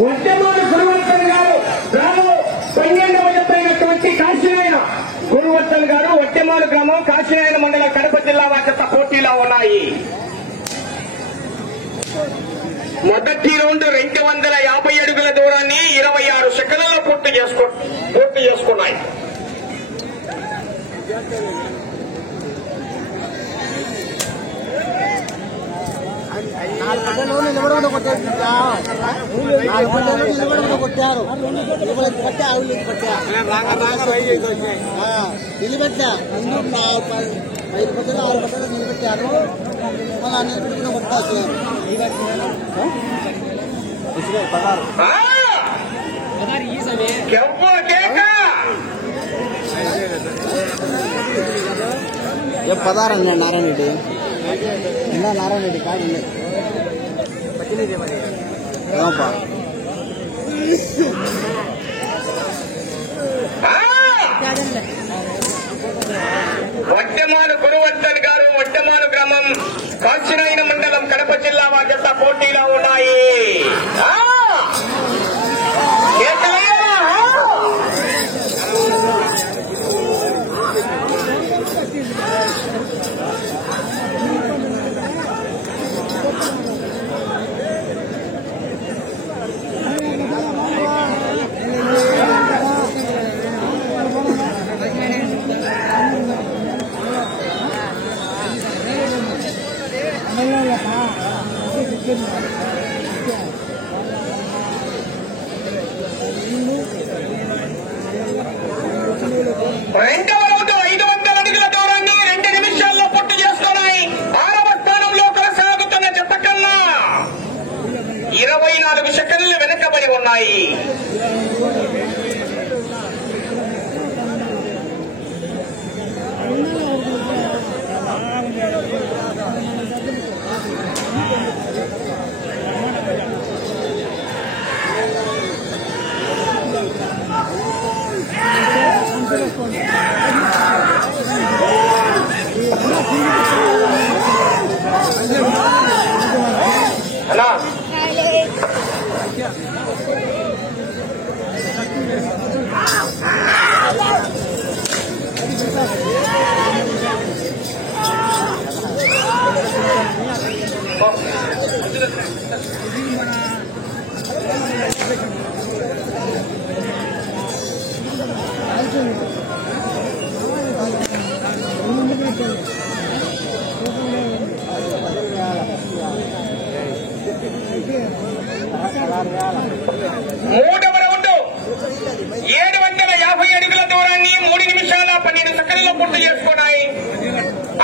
ఉద్యమాలు గురువర్ధన్ గారు గ్రామం 12వ జతైనటువంటి కాశీనాయన గురువర్ధన్ గారు ఉద్యమాలు గ్రామం కాశీనాయన మండల కడప జిల్లా వారి పోటీలో ఉన్నాయి. మొదటి రౌండ్ 250 అడుగుల దూరాన్ని 26 సెకండ్లలో పూర్తి చేసుకున్నాయి. కొట్టారు నిలబెట్టా 5 పట్టలు 6 పట్టలు నిలబెట్టారు. మళ్ళీ నిలబెట్టిన కొట్టారు. పదారండి నారాయణ రెడ్డి ఇంకా నారాయణ రెడ్డి కాదు వడ్డమాను గురువర్ధన్ గారు వడ్డమాను గ్రామం కాశీనాయన మండలం కడప జిల్లా వారి జత పోటీలో ఉన్నాయి. రెండవ రౌండ్ 500 అడుగుల దూరాన్ని 2 నిమిషాల్లో పూర్తి చేసుకున్నాయి. 6వ స్థానంలో కొనసాగుతున్న జత కన్నా 24 సెకండ్లు వెనకబడి ఉన్నాయి. మూడవ రౌండ్ 750 అడుగుల దూరాన్ని 3 నిమిషాల 12 సెకండ్లలో పూర్తి చేసుకున్నాయి.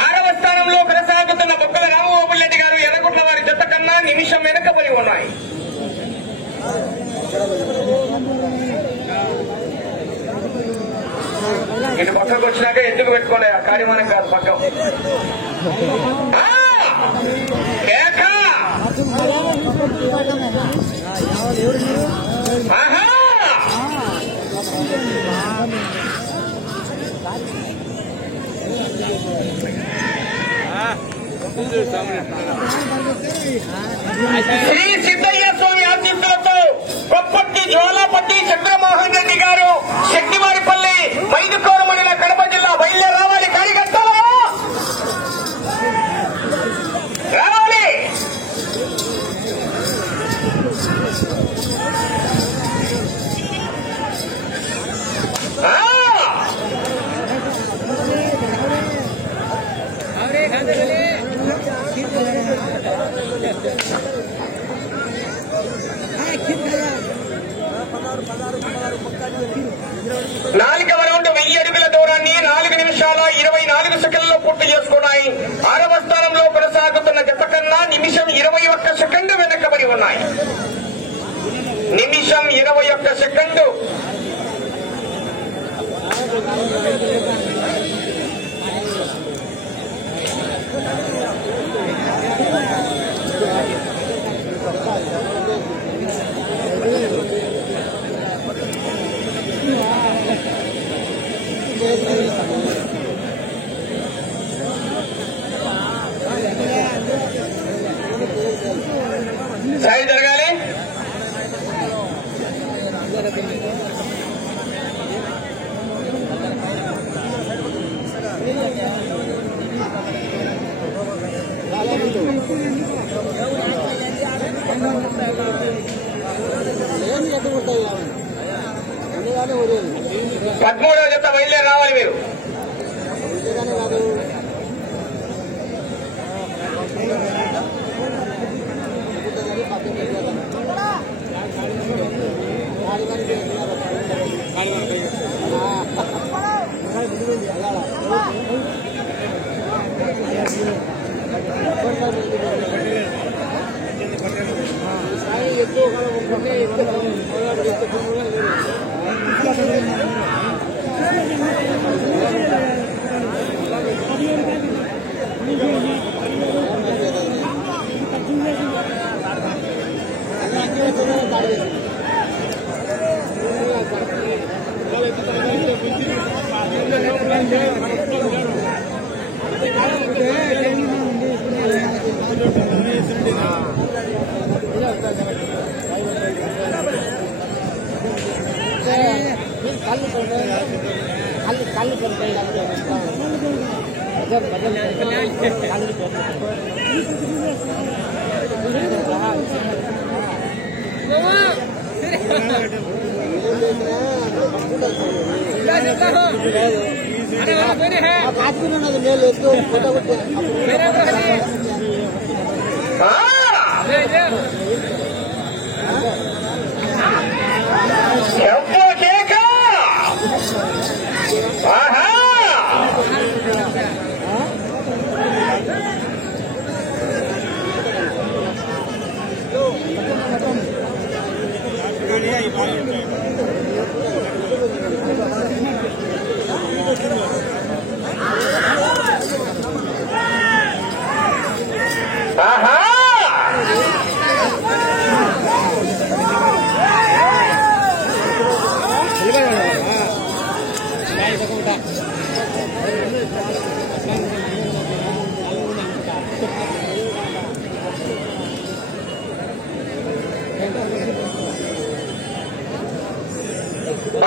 6వ స్థానంలో కొనసాగుతున్న బొక్కల రామగోపాల్ గారు ఎనకున్న వారి జత కన్నా నిమిషం వెనకబడి ఉన్నాయి. ఇటు పక్కకు వచ్చినాక ఎందుకు పెట్టుకోండి, ఆ కార్యమానం కాదు పక్కం. శ్రీ సిద్ధయ్య స్వామి ఆశీస్సులతో కొప్పట్టి జ్వాలాపట్టి చంద్రమోహన్ రెడ్డి గారు శెట్టివారిపల్లి మైదుకోరు మండల కడప జిల్లా బయలుదేరి రావాలి. కార్యకర్తలు రావాలి. నాలుగవ రౌండ్ 1000 అడుగుల దూరాన్ని 4 నిమిషాల 24 సెకండ్లలో పూర్తి చేసుకున్నాయి. 6వ స్థానంలో కొనసాగుతున్న జత కన్నా నిమిషం 21 సెకండ్ వెనకబడి ఉన్నాయి. నిమిషం 21 సెకండు. 13వ జత బయలుదేరి రావాలి మీరు.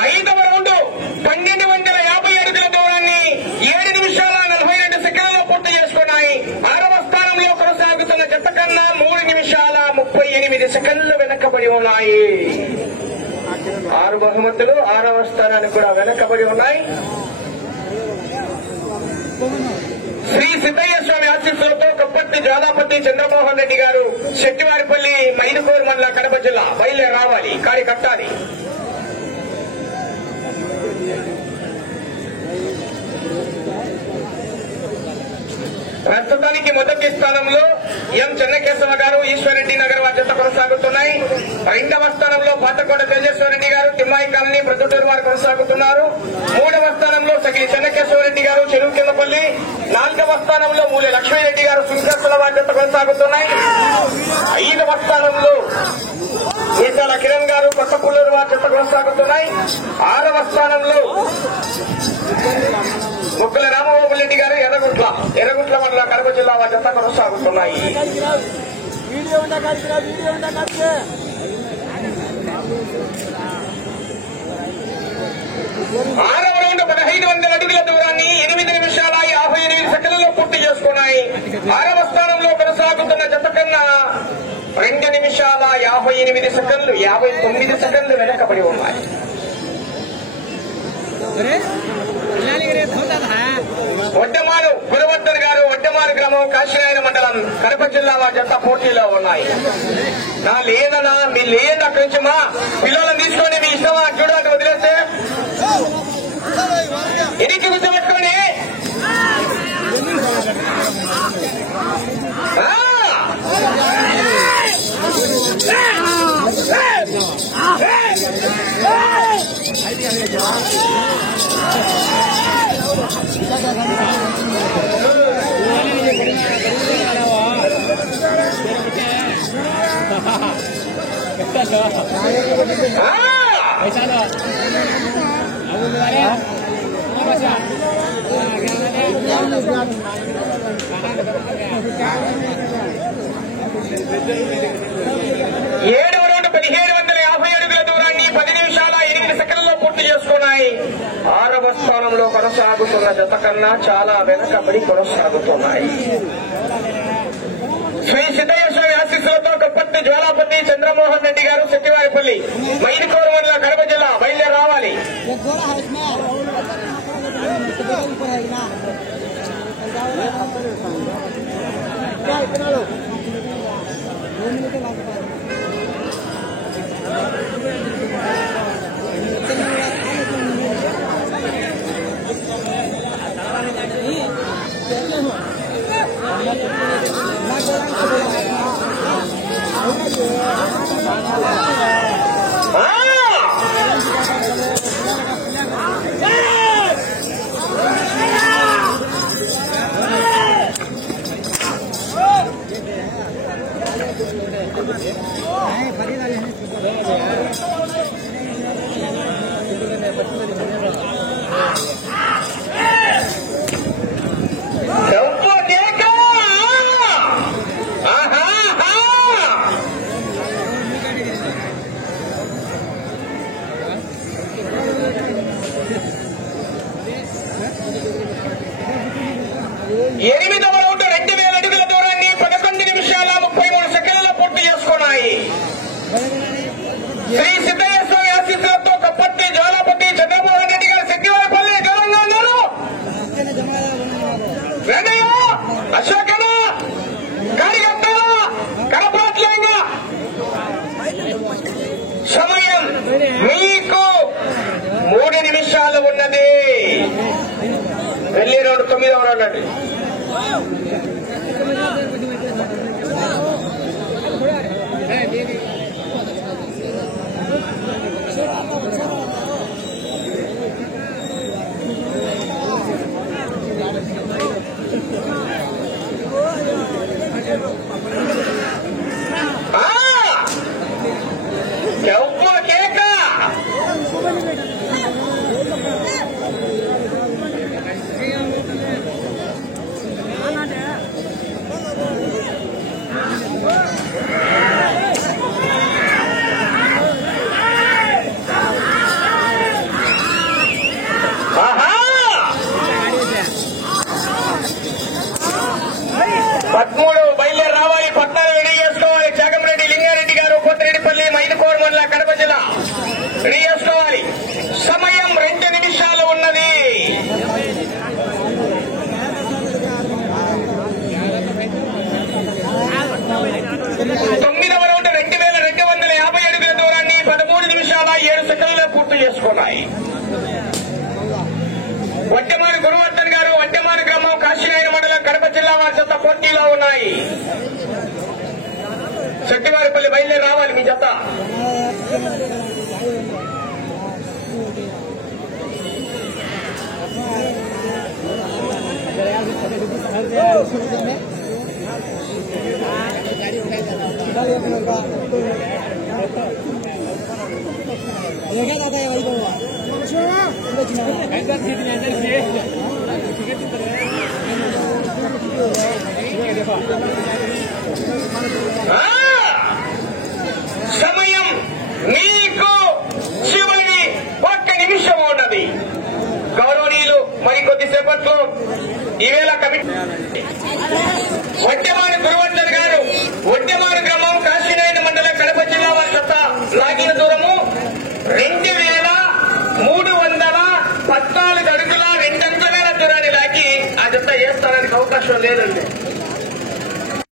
ఐదవ రౌండ్ 1250 అడుగుల దూరాన్ని 7 నిమిషాల 42 సెకండ్లలో పూర్తి చేసుకున్నాయి. 6వ స్థానంలో కొనసాగుతున్న జత కన్నా 3 నిమిషాల 38 సెకండ్లు వెనకబడి ఉన్నాయి. 6 బహుమతులు 6వ స్థానానికి కూడా వెనకబడి ఉన్నాయి. శ్రీ సిద్ధయ్య స్వామి ఆశీస్సులతో కప్పర్తి జాదాపతి చంద్రమోహన్ రెడ్డి గారు శెట్టివారిపల్లి మైదుకూరు మండల కడప జిల్లా బయలుదేరి రావాలి. కాడి కట్టాలి. ప్రస్తుతానికి మొదటి స్థానంలో ఎం చెన్నకేశవ గారు ఈశ్వరరెడ్డి నగర్ వారి జత కొనసాగుతున్నాయి. 2వ స్థానంలో పాతకోట తేజేశ్వరరెడ్డి గారు తిమ్మాయి కాలనీ ప్రొద్దుటూరు వారు కొనసాగుతున్నారు. 3వ స్థానంలో సగి చెన్నకేశవరెడ్డి గారు చెరువు కిందపల్లి. 4వ స్థానంలో మూలె లక్ష్మీరెడ్డి గారు సుంకర్సుల వారి జత కొనసాగుతున్నాయి. 5వ స్థానంలో ఈసాల కిరణ్ గారు కొత్తపూలూరు వారి జత కొనసాగుతున్నాయి. 6వ స్థానంలో ముక్కల రామబాబు రెడ్డి గారు ఎర్రగుట్ల మండల కడప జిల్లా వారి జత కొనసాగుతున్నాయి. 6వ రౌండ్ 1500 అడుగుల దూరాన్ని 8 నిమిషాల 58 సెకండ్లలో పూర్తి చేసుకున్నాయి. 6వ స్థానంలో కొనసాగుతున్న జత కన్నా 2 నిమిషాల 58 సెకండ్లు 59 సెకండ్లు వెనకబడి ఉన్నాయి. వడ్డమాను గురవర్ధన్ గారు వడ్డమాను గ్రామం కాశీనాయన మండలం కడప జిల్లా వారి జత పోటీలో ఉన్నాయి. నా లేదనా మీ లేదు అక్కడి నుంచి మా పిల్లలను తీసుకొని మీ ఇష్టమా చూడడానికి వదిలేస్తే ఎనికి కూర్చోబెట్టుకోండి. ఏడవ రౌండ్ 1750 అడుగుల దూరాన్ని 10 నిమిషాల 8 సెకండ్లలో పూర్తి చేసుకున్నాయి. 6వ స్థానంలో కొనసాగుతున్న జత కన్నా చాలా వెనకబడి కొనసాగుతున్నాయి. శ్రీ సిద్ధేశ్వరి ఆశీస్సులతో కప్పత్తి జ్వాలాపతి చంద్రమోహన్ రెడ్డి గారు శెట్టివారిపల్లి మైదుకూరు మండల కడప జిల్లా బయలుదేరి రావాలి. ఎనిమిదవ రౌండ్ 2000 అడుగుల దూరాన్ని 11 నిమిషాల 33 సెకండ్లలో పూర్తి చేసుకున్నాయి. శ్రీ సిద్ధేశ్వరి ఆశీస్సులతో కప్పత్తి జ్వాలాపతి చంద్రమోహన్ రెడ్డి గారు శెట్టివారిపల్లి దూరంగా ఉన్నారు. వెంకయ్య అశోకన కార్యకర్తల కనపడట్లేగా. సమయం మీకు 3 నిమిషాలు ఉన్నది. వెళ్ళి రౌండ్ 9వ రౌండ్ అండి. కేక బయలుదేరి రావాలి. 14 రెడీ చేసుకోవాలి. జగంరెడ్డి లింగారెడ్డి గారు కొత్తరెడ్డిపల్లి మైదుకూరు మండల కడప జిల్లా రెడీ చేసుకోవాలి. సమయం 2 నిమిషాలు ఉన్నది. తొమ్మిదవ రౌండ్ 2250 అడుగుల దూరాన్ని 13 నిమిషాల 7 సెకండ్లలో పూర్తి చేసుకున్నాయి. వడ్డెమారు గురువర్ధన్ గారు వడ్డెమారు గ్రామం కాశీనాయన మండలం కడప జిల్లా వారి జత పోటీలో ఉన్నాయి. శెట్టివారిపల్లి బయలుదేరి రావాలి మీ జత. సమయం మీకు చివరి 1 నిమిషం ఉన్నది. గౌరవనీయులు మరికొద్దిసేపట్లో ఈవేళ కమిటీ వడ్డెమారు గురువర్ధన్ గారు వడ్డెమారు గ్రామం కాశీనాయన మండలం కడప జిల్లా వారి జత లాగిన దూరము 2314 అడుగుల 2 అంచనాల దూరాన్ని లాగి ఆ జత వేస్తానికి అవకాశం లేదండి.